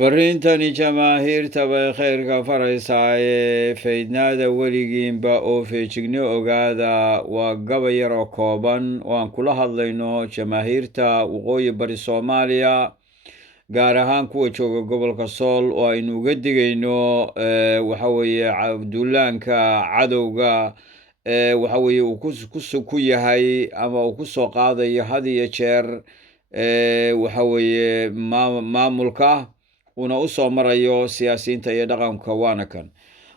fariintani jamaahiirta bay khayrka faraysaaye faydnaada weligiinba oo feejigno ogaada. waa gabay yar oo kooban oo aan kula hadlayno jamaahiirta waqooyi bari soomaaliya, gaar ahaan kuwa jooga gobolka sool, oo aynu uga digayno waxaweye duulaanka cadowga waxaweye uu ku yahay ama uu kusoo qaadayo had iyo jeer waxaweye maamulka una usoo marayo siyaasiyiinta iyo dhaqanka. waana kan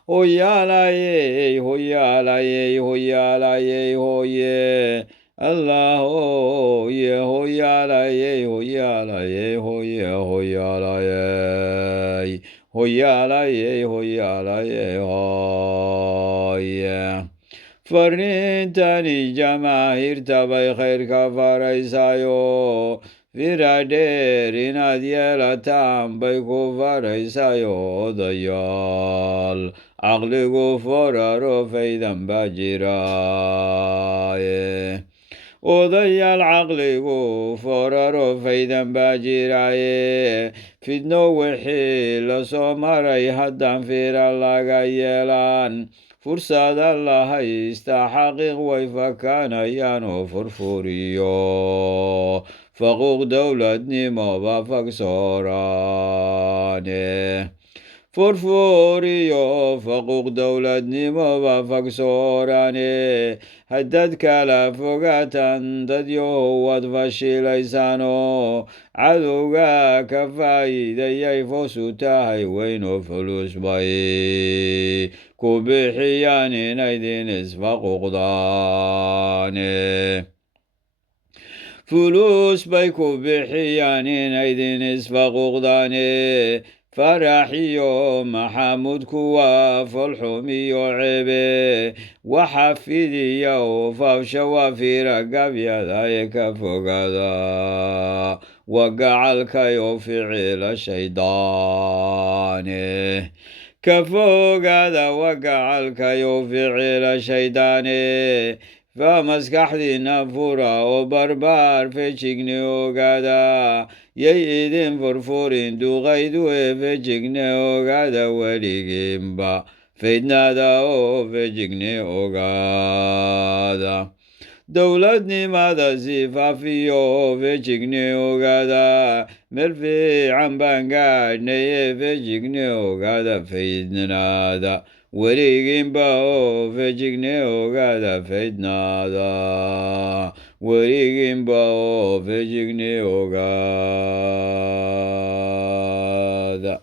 hoyaalayey hoyaalayey hoyaalayey hoye allah hoye hoyaalayey hoyaalayey hoye hoyaalayey hoyaalayey hoyaalayey hoye. fariintani jamaahiirta bay khayrka faraysaayo, firadheer inaad yeelataan bay ku faraysaayo. odayaal caqligu foraro faydan baa jiraaye, odayaal caqligu foraro faydan baa jiraaye. fidno wixii lasoo maray haddaan fira laga yeelaan, fursada la haysta xaqiiq way fakanayaan oo furfuriyo faquuq dowladnimoba fagsooraane. furfuriyo faquuq dowladnimoba fagsooraane. haddaad kala fogaataan dadyo waad fashilaysaano, cadowga ka faa'iidayay foosu tahay weynoo fulus bay ku bixiyaan inaydin isfaquuqdaane. fulus bay ku bixiyaan inaydin isfaquuqdaane. faraxiyo maxamuud kuwa folxumiyo ceebe, waxa fidiya oo faafsha waa fira gabyada ee ka fogaada, waa gacalkayo ficila shaydaane. ka fogaada waa gacalkayo ficila shaydaane. fa maskaxdiina fura oo barbaar fejigni ogaada, yay idin furfurin duqaydu ee fejigni ogaada weligiinba. faydnaada oo fejigni ogaada. dowladnimada si faafiyo oo fejigni ogaada. meel fiican baan gaadhnay ee fejigni ogaada. faydnaada weligiinba oo fejigni ogaada. faydnaada weligiinba oo fejigni ogaada.